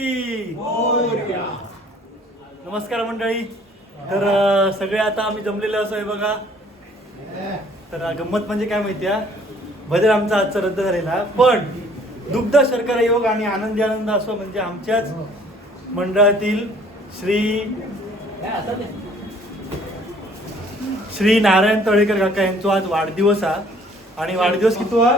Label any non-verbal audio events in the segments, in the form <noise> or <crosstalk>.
मूर्ती नमस्कार मंडळी. तर सगळे आता आम्ही जमलेलो असं आहे बघा. तर गंमत म्हणजे काय माहिती आहे? भजन आमचा आजचा रद्द झालेला पण दुग्ध शर्करा योग आणि आनंदी आनंद असो म्हणजे आमच्याच मंडळातील श्री श्री नारायण तळेकर काका यांचा आज वाढदिवस हा आणि वाढदिवस किती हा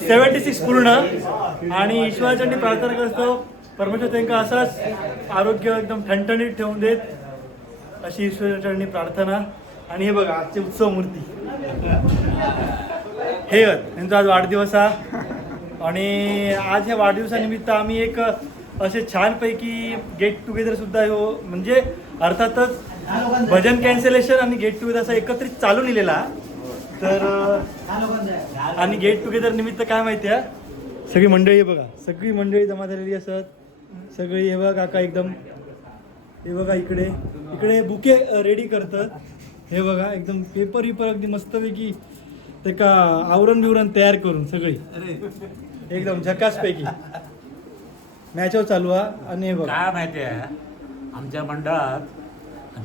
सेव्हन्टी सिक्स पूर्ण. आणि ईश्वराच्या प्रार्थना करतो. परमेश्वर त्यांना असाच आरोग्य एकदम ठणठणीत ठेवून देत. अशी ईश्वराचरणी प्रार्थना. आणि हे बघा आजची उत्सव मूर्ती. हे यांचा आज वाढदिवस हा. आणि आज ह्या वाढदिवसानिमित्त आम्ही एक असे छानपैकी गेट टुगेदर सुद्धा हो म्हणजे अर्थातच भजन कॅन्सलेशन आणि गेट टुगेदर असा एकत्रित चालू लिहिलेला तर आणि गेट टुगेदर निमित्त काय माहिती आहे? सगळी मंडळी बघा सगळी मंडळी जमा झालेली असत. सगळी हे बघा काका एकदम हे बघा इकडे इकडे बुके रेडी करतात. हे बघा एकदम पेपर विपर अगदी मस्तपैकी ते का आवरण बिवरण तयार करून सगळी. एकदम झकास पैकी मॅच चालू हा आणि हे बघा. काय माहिती आहे? आमच्या मंडळात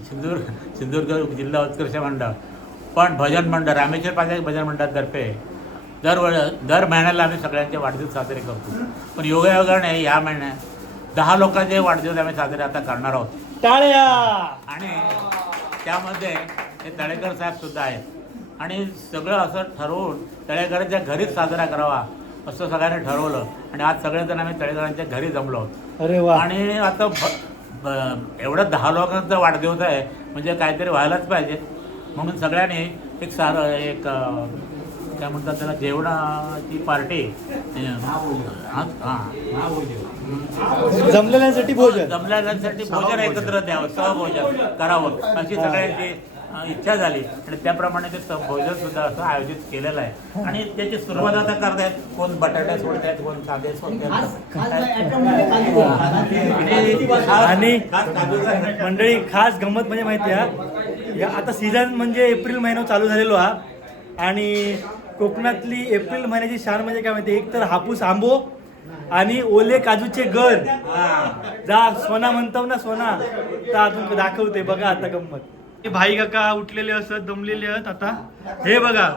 सिंधुदुर्ग सिंधुदुर्ग जिल्हा उत्कर्ष मंडळ पण भजन मंडळ रामेश्वर पाजारी भजन मंडळातर्फे दरवेळ दर महिन्याला आम्ही सगळ्यांचे वाढदिवस साजरे करतो. पण योगायोगाने या महिन्यात दहा लोकांचे वाढदिवस आम्ही साजरे आता करणार आहोत. टाळ्या! आणि त्यामध्ये हे तळेकर साहेब सुद्धा आहेत. आणि सगळं असं ठरवून तळेकरांच्या घरीच साजरा करावा असं सगळ्यांनी ठरवलं. आणि आज सगळेजण आम्ही तळेकरांच्या घरी जमलो अरे वा! आणि आता एवढं दहा लोकांचा वाढदिवस आहे म्हणजे काहीतरी व्हायलाच पाहिजे. म्हणून सगळ्यांनी एक सार एक काय म्हणतात त्याला जेवणाची पार्टी जमलेल्यांसाठी भोजन. जमलेल्यांसाठी भोजन एकत्र द्यावं सहभोजन करावं अशी सगळ्यांची इच्छा झाली. आणि त्याप्रमाणे ते भोजन सुद्धा असं आयोजित केलेलं आहे. आणि त्याची सुरुवात आता करतायत. कोण बटाटे सोडतायत कोण कांदे सोडतायत. आणि मंडळी खास गंमत म्हणजे माहिती आहे आता सीझन म्हणजे एप्रिल महिना चालू झालेलो हा. आणि कोकणातली एप्रिल महिन्याची शान म्हणजे काय माहिती एक तर हापूस आंबो आणि ओले काजूचे गर जा सोना म्हणतो ना सोना. तर अजून दाखवते बघा आता गंमत. भाई काका उठलेले असत दमलेले आहेत आता. हे बघा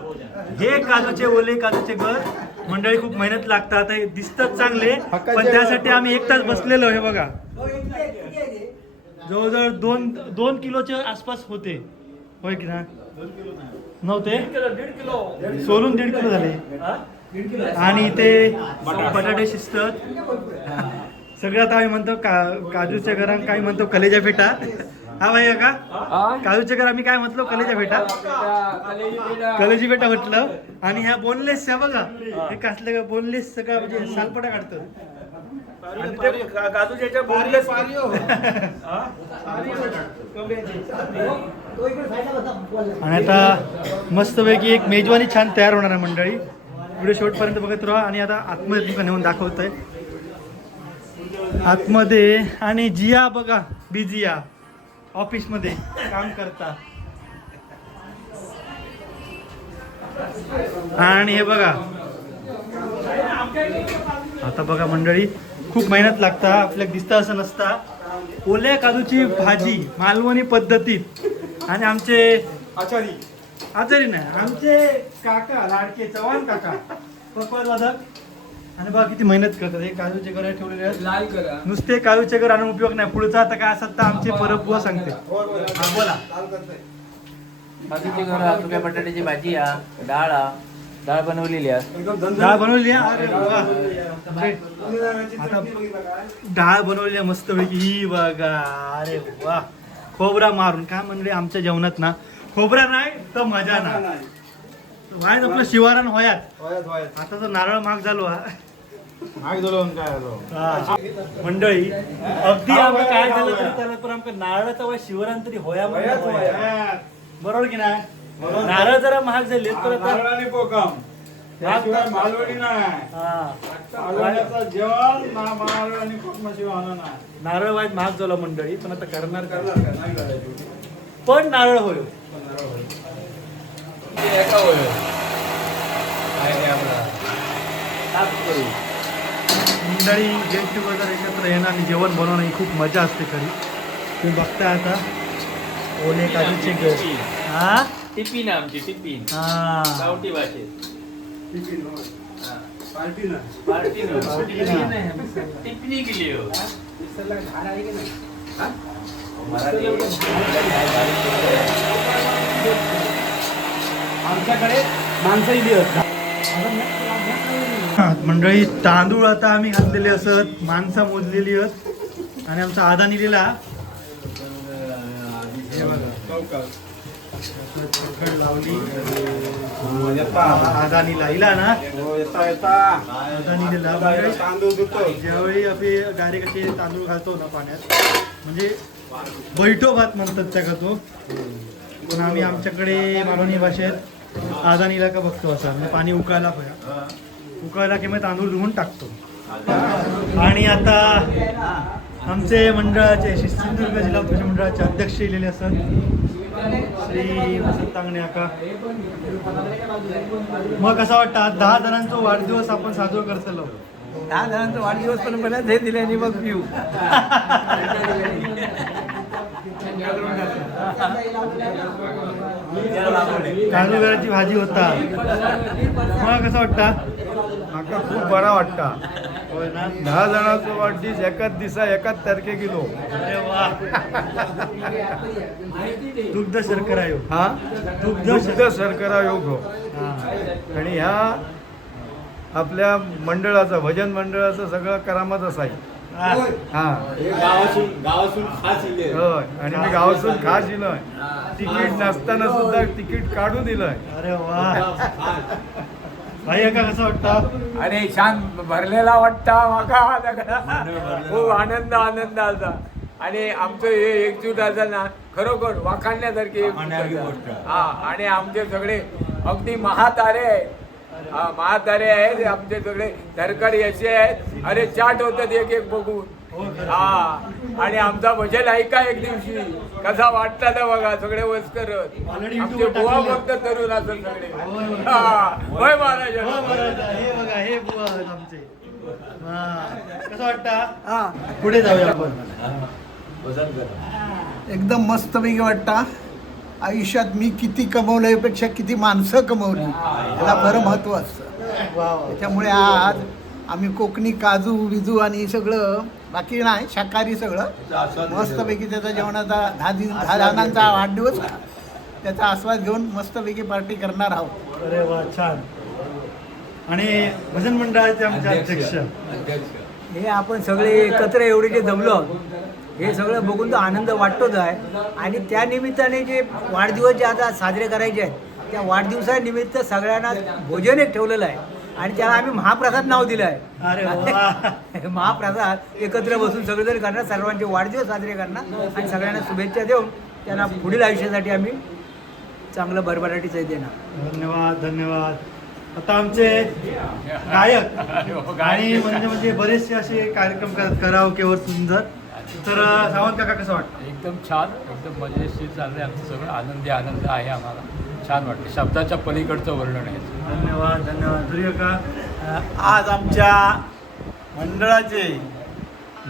हे काजूचे ओले काजूचे घर मंडळी खूप मेहनत लागतात हे दिसतात चांगले पण त्यासाठी आम्ही एक तास बसलेलो हे बघा. जवळजवळ दोन दोन किलोच्या आसपास होते. होय की ना? नव्हते? सोलून दीड किलो झाले. आणि ते बटाटे. शिजतात. सगळं आता आम्ही म्हणतो का काजूच्या घरात काय म्हणतो कलेजा फेटा. हा भाई का? काजूच्या घर आम्ही काय म्हटलो? कलेजा फेटा कलेजी फेटा म्हटलं. आणि ह्या बोनलेस ह्या बघा. हे. कसलं का बोनलेस सगळं म्हणजे सालपटा काढतं. काजूच्या बोनलेस आणि आता मस्तपैकी एक मेजवानी छान तयार होणार आहे मंडळी. व्हिडिओ शेवटपर्यंत बघत राहा आणि आता आतमध्ये तुमका नेऊन दाखवतोय. आतमध्ये आणि जिया बघा बिजिया. ऑफिसमध्ये काम करता. आणि हे बघा. आता बघा मंडळी खूप मेहनत लागता आपल्याला दिसतं असं नसता. ओल्या काजूची भाजी मालवणी पद्धतीत. आणि आमचे आचारी. आचारी नाही आमचे काका लाडके चव्हाण काका पकवान वादक. आणि बघा किती मेहनत करतात. हे काजूचे घर ठेवलेले आहेत. लाल करा नुसते काजूचे घर आणून उपयोग नाही. पुढचा आता काय असत तर आमचे परबुवा सांगते. हा, बोला. बाजूची घर तुझ्या बटाट्याची भाजी आ डाळ आ डाळ बनवलेली आ डाळ बनवली आहे? अरे वा. डाळ बनवली आहे मस्तपैकी. ही बघा. अरे वा. खोबरा मारून. काय म्हणले आमच्या जेवणात ना? खोबरा नाही तर मजा नाही. वायच आपलं शिवारण होयात. आता तर नारळ महाग झालो हा. हा. मंडळी अगदी काय झालं तरी त्याला पण आमका नारळाचा वय शिवरान तरी होया म्हणून होया. बरोबर की नाही? नारळ जरा महाग झाले तर आता कोकम त्याशिवाय मालवणी नाही. हा. मालवण्याचं जेवण ना मालवणी कोकमाशिवाय होणार नाही. नारळ वाईट महाग झाला मंडळी पण आता करणार काय? करणार का? नाही करायची. पण नारळ होय. मंडळी गेट टुगेदर एकत्र येणं आणि जेवण बनवणं ही खूप मजा असते खरी. तुम्ही बघताय आता. ओले काजूचे घर हा? टिफिन आमची टिफिन. हा. गावठी भाषेत पार्टी ना. पार्टी पार्टी टिफिनी केली हो. आमच्याकडे माणसंही दिवस मंडळी तांदूळ आता आम्ही घातलेले असत माणसं मोजलेली आहेत आणि आमचा आधा लिहिला हे लावली आदानी ना? हो आदानी तांदूळ ज्यावेळी आम्ही गारे कसे तांदूळ घालतो ना पाण्यात म्हणजे बैठो भात म्हणतात त्या का तो. पण आम्ही आमच्याकडे मालवणी भाषेत आदानीला का बघतो असं. म्हणजे पाणी उकळायला पाहिजे उकळायला की मग तांदूळ धुवून टाकतो. आणि आता आमचे मंडळाचे श्री सिंधुदुर्ग जिल्हा उत्कृष्ट मंडळाचे अध्यक्ष इलेले असत. श्री वसंत तांगणे आका मग कसं वाटतं? आज दहा जणांचा वाढदिवस आपण साजरा करतलो. दहा जणांचा वाढदिवस पण मला हे दिले आणि मग पिऊ. <laughs> काजूगराची भाजी होता. मला कसं वाटता? म्हाका खूप बरा वाटता. दहा जणांचो वाढदीस एकाच दिसा एकाच तारखे गेलो दुग्ध शर्करा योग. हा? दुग्ध दुग्ध शर्करा. योग. हो. आणि ह्या आपल्या मंडळाचा भजन मंडळाचा सगळं करामत असाय हा. हा. गावासून गावासून खास इले. होय. आणि मी गावातून खास दिलंय तिकीट नसताना सुद्धा तिकीट काढून दिलंय. अरे वा. भाई का कसं वाटतं? आणि छान भरलेला वाटता माका. सगळा खूप आनंद आनंद आला आणि आमचं हे एकजूट असं ना खरोखर वाखाणण्यासारखी गोष्ट. हा आणि आमचे सगळे अगदी महातारे. आहेत हा महातारे आहेत आमचे सगळे. धरकड याचे आहेत. अरे चाट होतात एक एक बघून. हा. आणि आमचा भजन ऐका एक दिवशी. कसा वाटला तर बघा सगळे वस्कर. Already आमचे बुवा. फक्त तरुण असत सगळे. होय. हा. होय हो, महाराज. हे बघा हे बुवा आमचे. हा. कसं वाटतं? पुढे जाऊया आपण. एकदम मस्तपैकी वाटता. आयुष्यात मी किती कमवल्यापेक्षा किती माणसं कमवली. याला बरं महत्त्व असतं. त्याच्यामुळे आज आम्ही कोकणी काजू विजू आणि सगळं बाकी नाही शाकाहारी सगळं मस्तपैकी त्याचा जेवणाचा दहा दिन दहा जणांचा वाढदिवस त्याचा आस्वाद घेऊन मस्तपैकी पार्टी करणार आहोत. अरे वा छान. आणि भजन मंडळाचे आमचे अध्यक्ष. हे आपण सगळे एकत्र एवढे जे जमलो हे सगळं बघून तर आनंद वाटतोच आहे. आणि त्या निमित्ताने जे वाढदिवस जे आता साजरे करायचे आहेत त्या वाढदिवसानिमित्त सगळ्यांना भोजन एक ठेवलेलं आहे. आणि त्याला आम्ही महाप्रसाद नाव दिलं अरे आहे <laughs> महाप्रसाद एकत्र बसून सगळेजण करणार सर्वांचे वाढदिवस साजरे करणार. आणि सगळ्यांना शुभेच्छा देऊन त्यांना पुढील आयुष्यासाठी आम्ही चांगलं भरभराटीचं देणार. धन्यवाद धन्यवाद. आता आमचे गायक आणि म्हणजे म्हणजे बरेचसे असे कार्यक्रम करतात करावकेवर सुंदर. तर सावंत काका कसं वाटतं? एकदम छान एकदम मजेशीर चाललंय आमचं सगळं. आनंदी आनंद आहे आम्हाला. छान वाटतं. शब्दाच्या पलीकडचं वर्णन आहे. धन्यवाद धन्यवाद. सूर्य का आज आमच्या मंडळाचे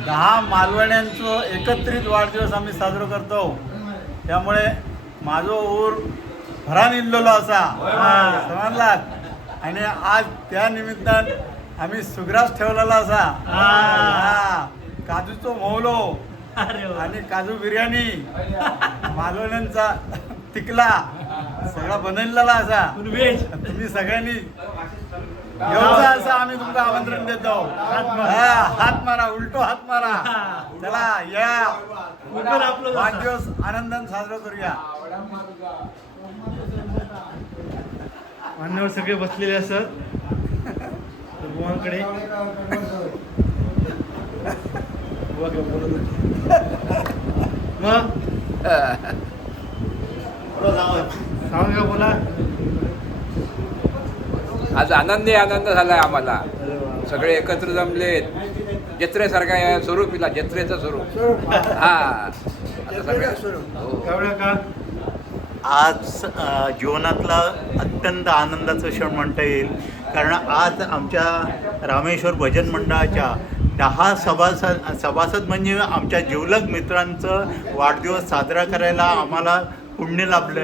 दहा मालवण्यांचो एकत्रित वाढदिवस आम्ही साजरो करतो. त्यामुळे माझो ऊर भरान इल्लेलो असा. समजलात? आणि आज त्या निमित्तान आम्ही सुग्रास ठेवलेला असा. हा. काजूचो मोहलो. आणि काजू बिर्याणी. मालवण्यांचा तिकला. सगळा बनवलेला असा. तुम्ही सगळ्यांनी येऊचा असं आम्ही तुमचं आमंत्रण देतो हा, हात मारा उलटो हात मारा. चला या. वाढदिवस आनंदाने साजरा करूया. मान्यवर सगळे बसलेले असत बुवांकडे. मग? का बोला. आज आनंदी आनंद झालाय आम्हाला. सगळे एकत्र जमलेत जत्रेसारखा या स्वरूपीला जत्रेचं स्वरूप. हा. आता सगळे हो. कावळा का? आज जीवनातला अत्यंत आनंदाचं क्षण म्हणता येईल. कारण आज आमच्या रामेश्वर भजन मंडळाच्या दहा सभासद सभासद म्हणजे आमच्या जिवलग मित्रांचं वाढदिवस साजरा करायला आम्हाला पुण्य लाभलं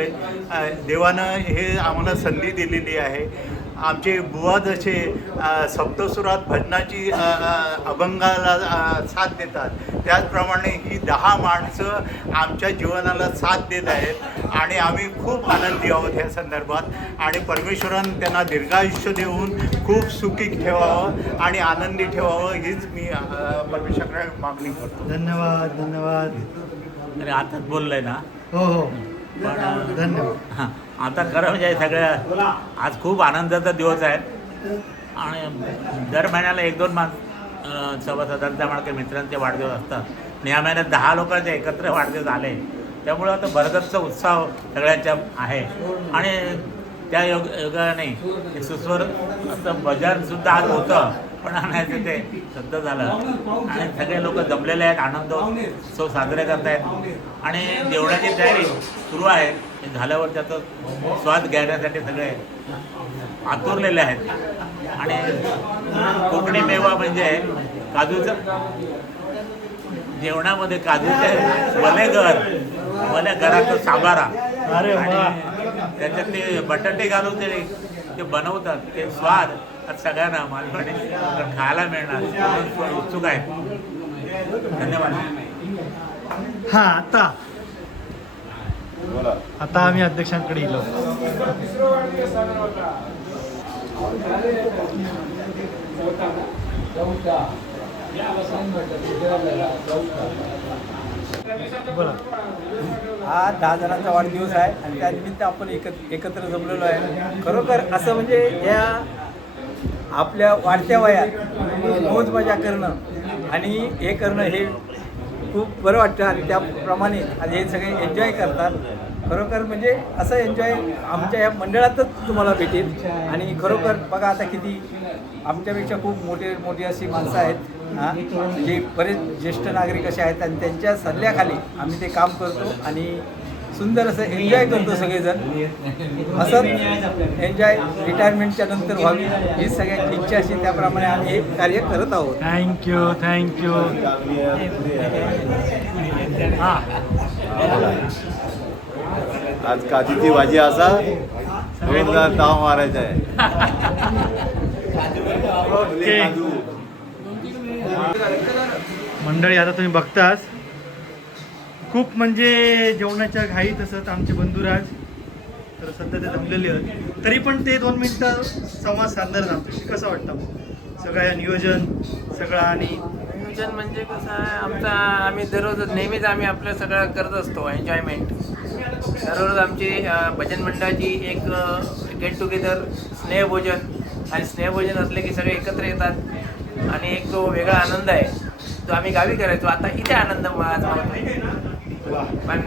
आहे देवानं हे आम्हाला संधी दिलेली आहे. आमचे बुवा जसे सप्तसुरात भजनाची अभंगाला साथ देतात. त्याचप्रमाणे ही दहा माणसं आमच्या जीवनाला साथ देत आहेत आणि आम्ही खूप आनंदी आहोत ह्या संदर्भात. आणि परमेश्वरानं त्यांना दीर्घायुष्य देऊन खूप सुखी ठेवावं आणि आनंदी ठेवावं हीच मी परमेश्वराकडे मागणी करतो. धन्यवाद धन्यवाद. अरे आताच बोललंय ना. हो हो. धन्यवाद. हां. आता खरं म्हणजे सगळ्या आज खूप आनंदाचा दिवस आहे. आणि दर महिन्याला एक दोन मास सभा सभासदांचा म्हणा मित्रांचे वाढदिवस असतात. आणि या महिन्यात दहा लोकांचे एकत्र वाढदिवस आले त्यामुळं आता भरगतचा उत्साह सगळ्यांच्या आहे. आणि त्या योग योगाने सुस्वर असं भजनसुद्धा आज होतं. पण आणायचं ते सद्ध झालं. आणि सगळे लोक जमलेले आहेत आनंद उत्सव साजरे करत आहेत आणि जेवणाची तयारी सुरू आहे. हे झाल्यावर त्याचा स्वाद घेण्यासाठी सगळे आतुरलेले आहेत. आणि कोकणी मेवा म्हणजे काजूचं जेवणामध्ये काजूचे वलेगर वल्या घरात सांबारा अरे वा. आणि त्याच्यात ते बटाटे घालून ते ते बनवतात. ते स्वाद आज सगळ्यांना मालवणी खायला मिळणार. उत्सुक आहे धन्यवाद. हा आता आता आम्ही अध्यक्षांकडे गेलो बोला. हा दहा जणांचा वाढदिवस आहे आणि त्यानिमित्त आपण एकत्र एकत्र जमलेलो आहे. खरोखर असं म्हणजे या आपल्या वाढत्या वयात मौज मजा करणं आणि हे करणं हे खूप बरं वाटतं आणि त्याप्रमाणे आणि हे सगळे एन्जॉय करतात. खरोखर म्हणजे असं एन्जॉय आमच्या या मंडळातच तुम्हाला भेटेल. आणि खरोखर बघा आता किती आमच्यापेक्षा खूप मोठे मोठी अशी माणसं आहेत. हां? जे बरेच ज्येष्ठ नागरिक असे आहेत आणि त्यांच्या सल्ल्याखाली आम्ही ते काम करतो आणि सुंदर असं एन्जॉय करतो सगळेजण. असं एन्जॉय रिटायरमेंटच्या नंतर व्हावी ही सगळ्यांची इच्छा असेल त्याप्रमाणे आम्ही हे कार्य करत आहोत. थँक्यू थँक्यू हा. आज काजूची भाजी असा जोरदार ताव मारायचा आहे. ओके मंडळी आता तुम्ही बघताच खूप म्हणजे जेवणाच्या घाई तसंच आमचे बंधुराज. तर सध्या ते जमलेले आहेत. तरी पण ते दोन मिनटं संवाद साधणार आमच्याशी. कसं वाटतं सगळं नियोजन सगळं आणि नियोजन म्हणजे कसं आहे आमचा आम्ही दररोज नेहमीच आम्ही आपलं सगळं करत असतो एन्जॉयमेंट दररोज आमची भजन मंडळाची एक गेट टुगेदर स्नेहभोजन. आणि स्नेहभोजन असले की सगळे एकत्र येतात. आणि एक जो वेगळा आनंद आहे तो आम्ही गावी करायचो. आता इथे आनंद आज मानतो पण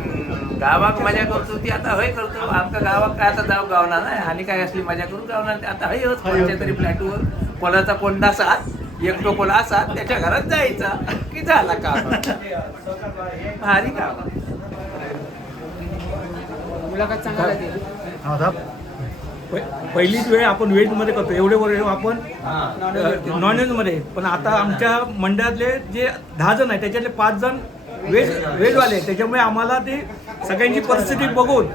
गावाक मजा करतो ती आता हय करतो. आमच्या गावात काय आता जाऊ गावना नाही आणि काय असली मजा करू गावना. ते आता हय होत कोणत्या तरी फ्लॅटवर. कोणाचा कोंडा साथ एकटो कोण असा त्याच्या घरात जायचा. की झाला का भारी काम. हा दाब. पहिलीच वेळ आपण व्हेजमध्ये करतो. एवढे वेळ आपण नॉनव्हेजमध्ये. पण आता आमच्या मंडळातले जे दहा जण आहे त्याच्यातले पाच जण व्हेज व्हेजवाले आहेत. त्याच्यामुळे आम्हाला ते सगळ्यांची परिस्थिती बघून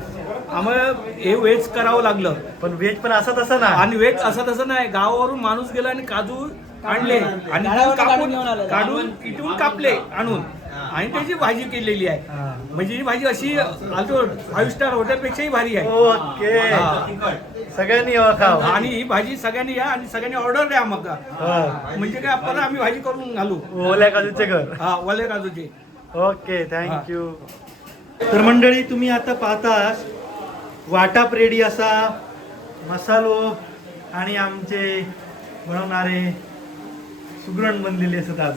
आम्हाला हे व्हेज करावं लागलं. पण व्हेज पण असं तसं ना आणि वेग असं तसं नाही. गावावरून माणूस गेला आणि काजू आणले. आणि कापून काढून इथून कापले आणून. आणि त्याची भाजी केलेली आहे. म्हणजे ही भाजी अशी फाईव्ह स्टार हॉटेलपेक्षाही भारी आहे. ओके. सगळ्यांनी आणि ही भाजी सगळ्यांनी या आणि सगळ्यांनी ऑर्डर द्या मग. म्हणजे काय आपण आम्ही भाजी करून घालू. ओल्या काजूचे घर. हा वले काजूची. ओके थँक्यू तर मंडळी तुम्ही आता पाहता वाटाप रेडी असा मसालो आणि आमचे बनवणारे सुगरण बनलेले असत आज.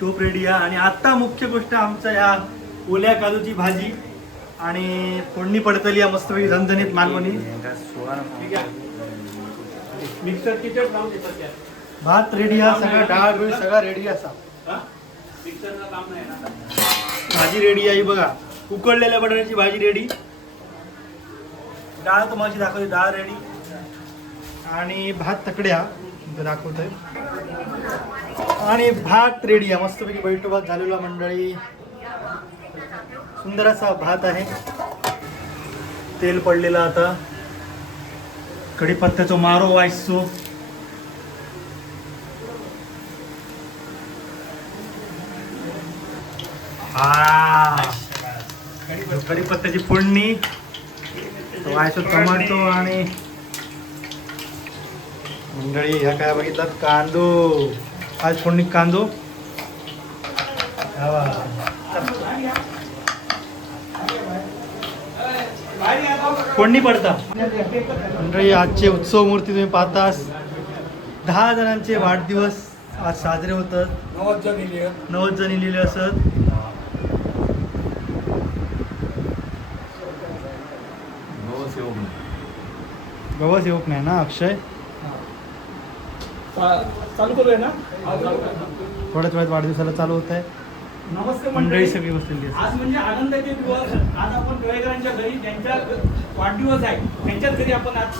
टोप रेडी आणि आता मुख्य गोष्ट आमचा या ओल्या काजूची भाजी आणि फोडणी पडतली या मस्त झणझणीत मालवणी. मिक्सर किचड भात रेडी हा सगळा डाळ बिळ सगळा रेडी असा भाजी रेडी आहे बघा. उकडलेल्या बटाट्याची भाजी रेडी डाळ तुम्हाला दाखवते डाळ रेडी आणि भात तकड्या. इथं दाखवतोय. आणि भात रेडी आहे. मस्तपैकी बैठो भात झालेला मंडळी. सुंदर असा भात आहे. तेल पडलेलं आता. कढीपत्त्याचा मारो वाजतो हा. कढीपत्त्याची फोडणी वायसो टोमॅटो आणि मंडळी ह्या काय बघितलात? कांदो. आज फोडणी कांदो. फोडणी पडता मंडळी आजचे उत्सव मूर्ती तुम्ही पाहतास. दहा जणांचे वाढदिवस आज साजरे होतात. नवद जण. नव्वद जणी लिहिले असत. गवस येऊक नाही ना अक्षय? चालू करूया ना? थोड्याच वेळात वाढदिवसाला चालू होत आहे. नमस्ते मंडळी. सगळी बसलेली आज म्हणजे आनंदाचे दिवस. आज आपण टिळेकरांच्या घरी त्यांच्या वाढदिवस आहे. त्यांच्याच घरी आपण आज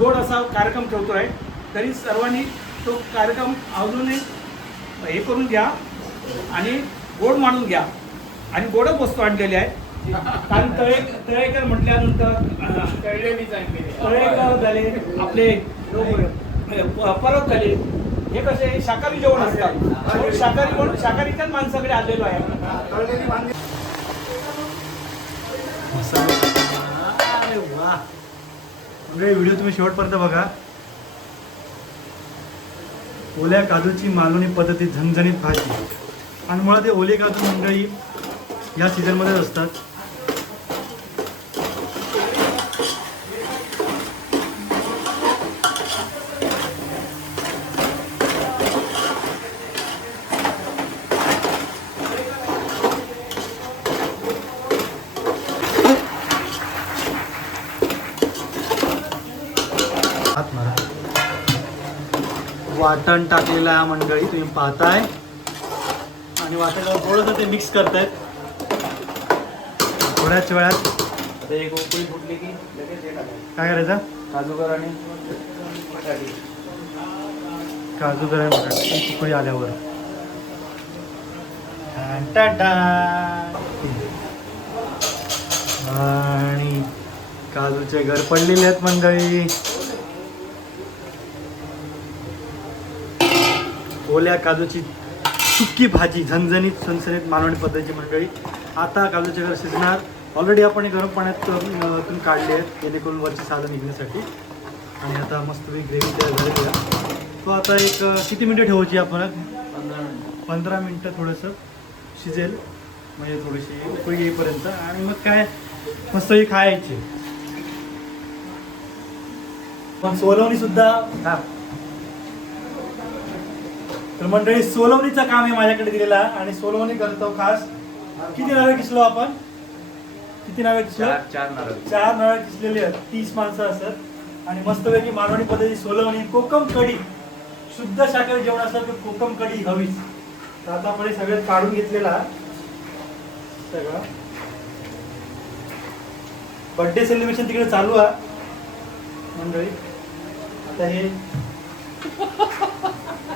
गोड असा कार्यक्रम ठेवतो आहे तरी सर्वांनी तो कार्यक्रम आवडून हे करून घ्या आणि गोड मानून घ्या. आणि गोडच वस्तू आणलेली आहे. कारण तळे तळेकर म्हटल्यानंतर तळेकर झाले आपले प- परब झाले. हे कसे शाकाहारी जेवण असतात. शाकाहारी म्हणून शाकाहारीच्याच माणसाकडे आलेलो आहे. अरे व्हिडिओ तुम्ही शेवटपर्यंत बघा. ओल्या काजूची मालवणी पद्धतीत झणझणीत भाजी. आणि मुळात ते ओले काजू मंडळी या सीझनमध्येच असतात हात मारा वाटण टाकलेलं आहे मंडळी तुम्ही पाहताय. आणि वाटण थोडंसं ते मिक्स करतायत. थोड्याच वेळात. एक उकळी फुटली की लगेच हे टाकायचं. काय करायचं? काजूगर आणि बटाटे. काजू गरम उकळी आल्यावर. टाटा आणि काजूचे घर पडलेले आहेत मंडळी. ओल्या काजूची सुकी भाजी झणझणीत सणसणीत मालवणी पद्धतीची मंडळी. आता काजूचे घर शिजणार. ऑलरेडी आपण हे गरम पाण्यात तून काढले आहेत जेणेकरून वरची सालं निघण्यासाठी. आणि आता मस्तपैकी ग्रेव्ही तयार झालेली आहे. तो आता एक किती मिनटं ठेवायची आपण? पंधरा मिनटं. थोडंसं शिजेल. म्हणजे थोडीशी उकळी येईपर्यंत. आणि मग काय? मस्त ही खायची. पण सोलवणी सुद्धा हा. तर मंडळी सोलवणीचं काम आहे माझ्याकडे दिलेलं आणि सोलवणी करतो खास. किती नावे किसलो आपण? किती नावे किसलो चार नारळ. चार नळ किसलेले आहेत. तीस माणसं असत आणि मस्तपैकी मालवणी पद्धती सोलवणी कोकम कढी. शुद्ध शाकाहारी जेवण असतं तर कोकम कढी हवीच. तर आता आपण हे सगळं काढून घेतलेला सगळं. बर्थडे सेलिब्रेशन तिकडे चालू आहे. मंडळी आता हे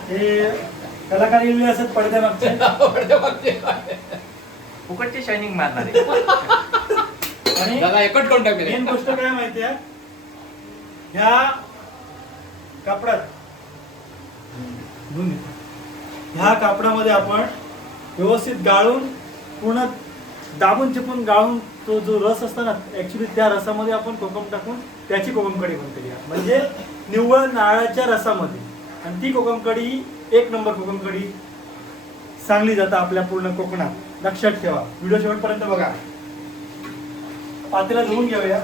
हे कलाकार येईल असत पडद्या मागचे. <laughs> फुकटचे शायनिंग मारणारे. आणि दादा एकट कोण मेन गोष्ट काय माहितीये ह्या कापडात घे. ह्या कापडामध्ये आपण व्यवस्थित गाळून पूर्ण दाबून चिपून गाळून तो जो रस असतो ना ऍक्च्युली त्या रसामध्ये आपण कोकम टाकून त्याची कोकम कढी बनते. म्हणजे निव्वळ नारळाच्या रसामध्ये. आणि ती कोकम कढी एक नंबर कोकम कढी सांगली जातं आपल्या पूर्ण कोकणात. लक्षात ठेवा. व्हिडिओ शेवटपर्यंत बघा. पातेला धुवून घेऊया.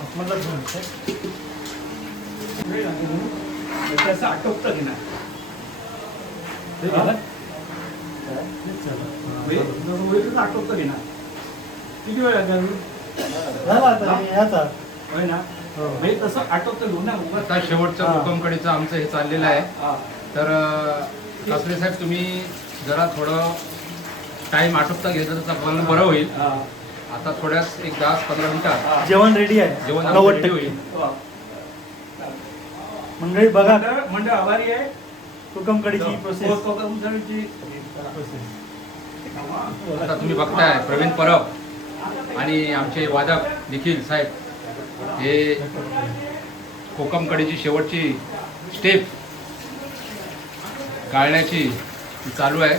आतमधला ते आटोपतं की नाही? होईल. आटोपतं की नाही किती वेळ लागेल झालं आता हे होय ना? म्हणजे तसं आठवतं ना. आता शेवटचं कोकमकडीचं आमचं हे चाललेलं आहे. तर कासरे साहेब तुम्ही जरा थोडं टाइम आटोपता घेतलं तर आपल्याला बरं होईल. आता थोड्याच एक दहा पंधरा मिनिटात जेवण रेडी आहे. जेवण टक्के. होईल. मंडळी बघा. मंडळ आभारी आहे. कोकमकडीची प्रोसेस आता तुम्ही बघताय प्रवीण परब आणि आमचे वादक निखिल साहेब. हे कोकमकडीची शेवटची स्टेप गाळण्याची ती चालू आहे.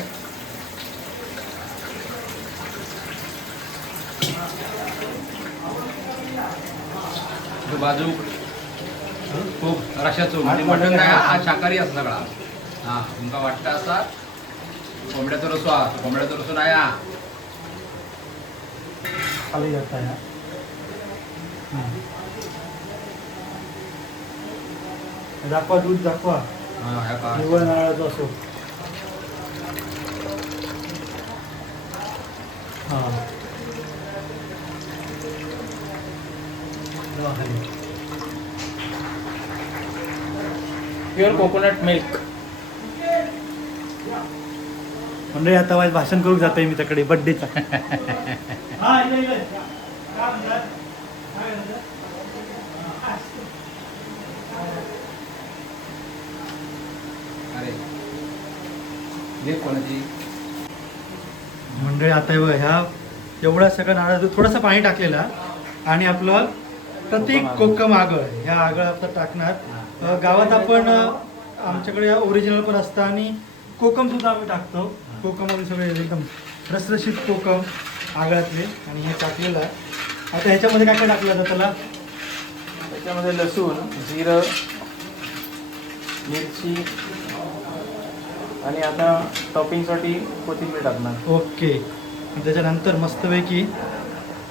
तो बाजू खूप रशाचो म्हणजे मटण नाही हा शाकाहारी असा सगळा. हा तुमका वाटतं असा? कोंबड्याचो रसो हा तो कोंबड्याचो रसो नाही हा खाली जात आहे दाखवा दूध दाखवा हा, ह्या का निव्वळ नारळाचं असो हा तेव्हा खाली. प्युअर कोकोनट मिल्क मंडळी आता वाज भाषण करू जाते मी त्याकडे? कोणाची? मंडळी आता हे बघा ह्या एवढा सगळं नारळ थोडंसं पाणी टाकलेलं आणि आपलं प्रत्येक कोकम आगळ. ह्या आगळ आपलं टाकणार. गावात आपण आमच्याकडे ओरिजिनल पण असतं आणि कोकम सुद्धा आम्ही टाकतो. कोकममध्ये सगळे एकदम रसरशीत कोकम आगळातले आणि हे टाकलेलं आहे. आता ह्याच्यामध्ये काय काय टाकलं जातं त्याला? त्याच्यामध्ये लसूण जिरं मिरची आणि आता टॉपिंगसाठी कोथिंबीर टाकणार. ओके. आणि त्याच्यानंतर मस्तपैकी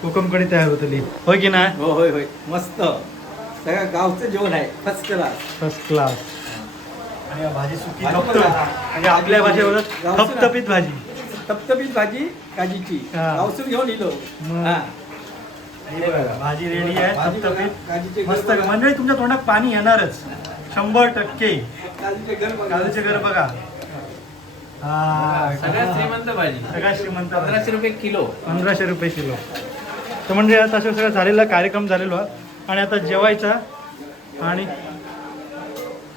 कोकमकडे तयार होतली होय की नाही? हो होय होय. मस्त. सगळं गावचं जेवण आहे. फर्स्ट क्लास फर्स्ट क्लास आणि या भाजी सुकी म्हणजे आपल्या भाषेवर थपथपीत भाजी. तपतपीत भाजी काजीची. हा. गावसून घेऊन इलो. मग. हा. हे बघा, भाजी रेडी आहे भाजी थपथपीत. काजीचे मस्त. बघा. मंडळी तुमच्या तोंडात पाणी येणारच. शंभर टक्के. काजीचे घर बघा. काजूचे घर बघा. हा सगळ्यात श्रीमंत भाजी. श्रीमंत पंधराशे रुपये किलो. पंधराशे रुपये किलो. तर म्हणजे आता असं सगळं झालेला कार्यक्रम झालेलो आहे. आणि आता जेवायचा. आणि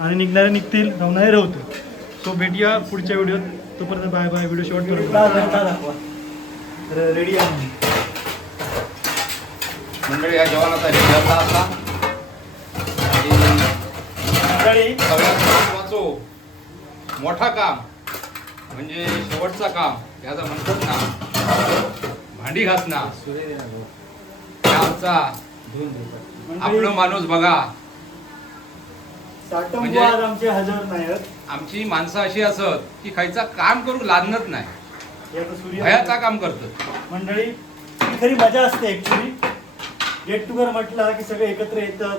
आणि निघणारे निघतील राहणारे राहतील. सो भेटूया पुढच्या व्हिडिओत. तोपर्यंत बाय बाय व्हिडिओ शेवट करू रेडी आहे. मंडळी या जेवणाचा रिझल्ट असा. आणि मंडळी. सगळ्यात महत्वाचं मोठा काम. म्हणजे शेवटचा काम. याचा म्हणतात ना भांडी घासणं. हे. आमचा आपलं माणूस बघा. म्हणजे- आमचे हजर नाही आहेत. आमची माणसं अशी असत की खायचा काम करू लादणत नाही. हे आता सूर्य भयाचा काम करतात मंडळी ही खरी मजा असते ऍक्च्युली गेट टुगेदर म्हटलं की सगळे एकत्र येतात.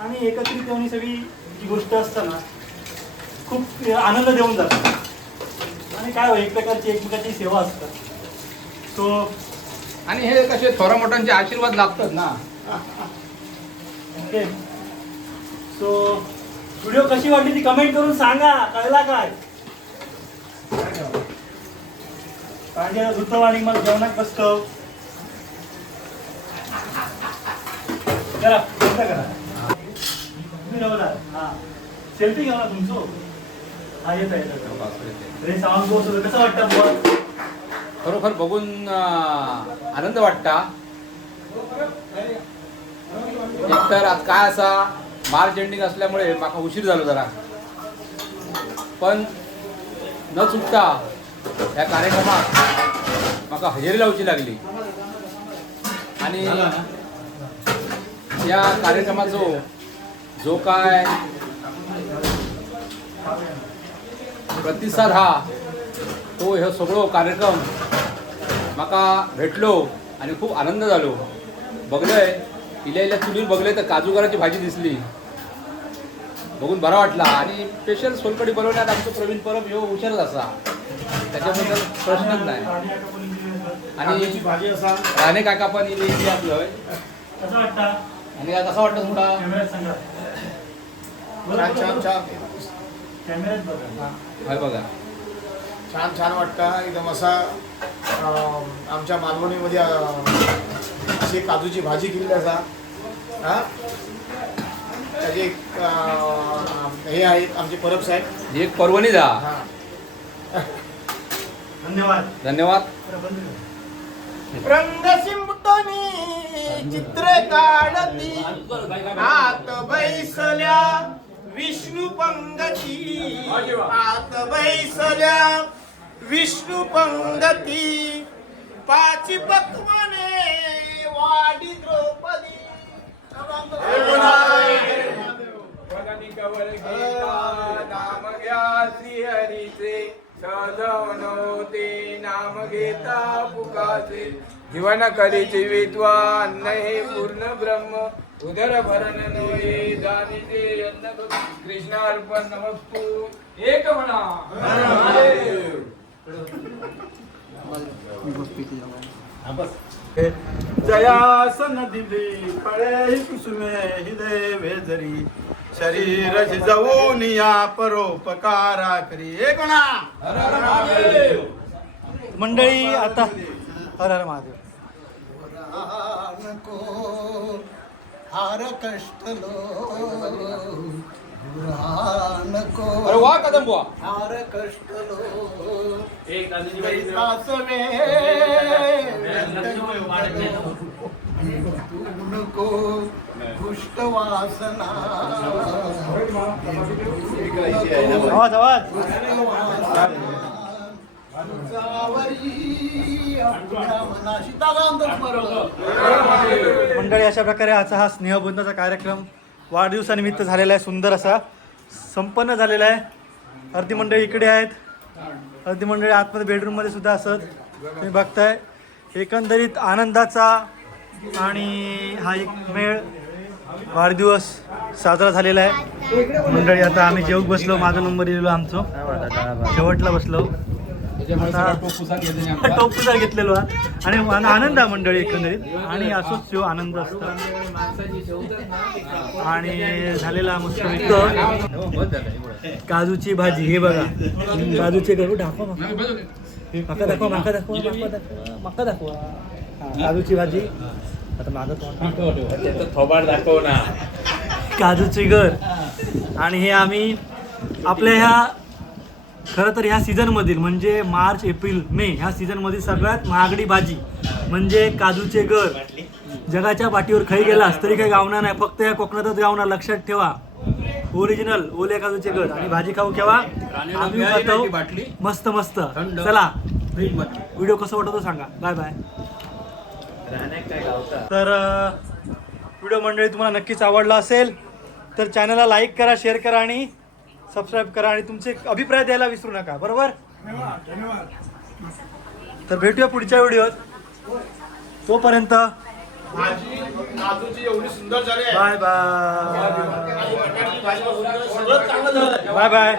आणि एकत्रित येऊन ही सगळी जी गोष्ट असते ना खूप आनंद देऊन जातात. आणि काय हो एक प्रकारची एकमेकाची सेवा असतात. सो आणि हे कसे थोरा मोठ्यांचे आशीर्वाद लागतात ना. <laughs> ओके सो व्हिडिओ कशी वाटली ती कमेंट करून सांगा कळला काय? पाहिजे धुतो आणि मग जेवणात बसतो. करा बंद करा. तुम्ही नवरा हा. सेल्फी घ्या ना तुमचं. हा येत आहे रे साऊंड बॉक्स कसं वाटतं मग? खरोखर बघून अं, आनंद वाटता. एकतर आज काय असा मार्च एंडिंग असल्यामुळे माका उशीर झालो जरा. पण न चुकता या कार्यक्रमात माका हजेरी लावची लागली. आणि या कार्यक्रमाचो जो काय प्रतिसाद हा तो ह्यो सगळो कार्यक्रम म्हाका भेटलो आणि खूप आनंद जालो बघलंय इल्या इल्या चुलीर बघलंय तर काजूगराची भाजी दिसली. बघून बरा वाटला. आणि स्पेशल सोलकडी बनवण्यात आमचं प्रवीण परब ह्यो हुशारच असा. त्याच्याबद्दल प्रश्नच नाही. आणि भाजी असा राणे काका पण इले इले आपलं कसं वाटतं? आणि काय कसा वाटतं तुमका छान छान छान. कॅमेऱ्यात बघा. छान छान वाटतं. एकदम असा आमच्या मालवणीमध्ये अशी काजूची भाजी केली असा हा? त्याचे हे आहेत आमचे परब साहेब. ही एक पर्वणी जा. हा. धन्यवाद. धन्यवाद. रंग शिंपटणी चित्र काढती आत बैसल्या विष्णू पंगती आत बैसल्या विष्णू पंगती पाची पक्वने वाडी द्रौपदी नाम घ्या श्रीहरीचे सजवनोते नाम घेता पुकाचे जीवन करीचे विद्वा अन्न हे पूर्ण ब्रह्म उदर भरण नोये दानिते अन्न कृष्ण अर्पण नमस्तू एक म्हणा जयासन दिली फळे कुसुमे हिदे वेजरी. शरीर जाऊन या परोपकारा करी. हे कोणा? मंडळी आता हर हर महादेव. नको हार कष्टलो नको अरे वा कदम बुवा. हार कष्टलो एक सासवे. नको दुष्ट वासना. आवाज आवाज. मंडळी अशा प्रकारे आजचा हा स्नेहबंधाचा कार्यक्रम वाढदिवसानिमित्त झालेला आहे सुंदर असा. संपन्न झालेला आहे. अर्धी मंडळी इकडे आहेत. अर्धी मंडळी आतमध्ये बेडरूममध्ये सुद्धा असत. तुम्ही बघताय. एकंदरीत आनंदाचा आणि हा एक मेळ वाढदिवस साजरा झालेला आहे. मंडळी आता आम्ही जेवूक बसलो. माझा नंबर दिलो आमचो. शेवटला बसलो. त्याच्यामुळे आता- सगळा टोप पुसाक घेतले नाही आमका. टोपीदार घेतलेलो हा. आणि आन- आनंद आहे मंडळी एकंदरीत. आणि असोच जो आनंद असतो. आणि झालेला मस्त झालं, एवढं. काजूची भाजी हे बघा. काजूचे गरु दाखवा मका. नाही, दाखवा माका दाखवा माका दाखवा. माका दाखवा. हा, काजूची भाजी. आता माझं तोंड थोबाड दाखव ना. काजूची गर आणि हे आम्ही आपल्या ह्या खरं तर ह्या सीझनमधील म्हणजे मार्च एप्रिल मे ह्या सीझनमधील सगळ्यात महागडी भाजी म्हणजे काजूचे गर जगाच्या पाठीवर खाई गेलास तरी काही गावणार नाही फक्त या कोकणातच गावणार लक्षात ठेवा. ओरिजिनल ओले काजूचे गर आणि भाजी खाऊ केव्हा? आम्ही खातो. मस्त मस्त. चला. व्हिडिओ कसं वाटतो सांगा. Bye bye. तर व्हिडिओ मंडळी तुम्हाला नक्कीच आवडला असेल तर चॅनलला लाईक करा शेअर करा आणि सबस्क्राईब करा आणि तुमचे अभिप्राय द्यायला विसरू नका बरोबर तर भेटूया पुढच्या व्हिडिओत तोपर्यंत बाय बाय बाय बाय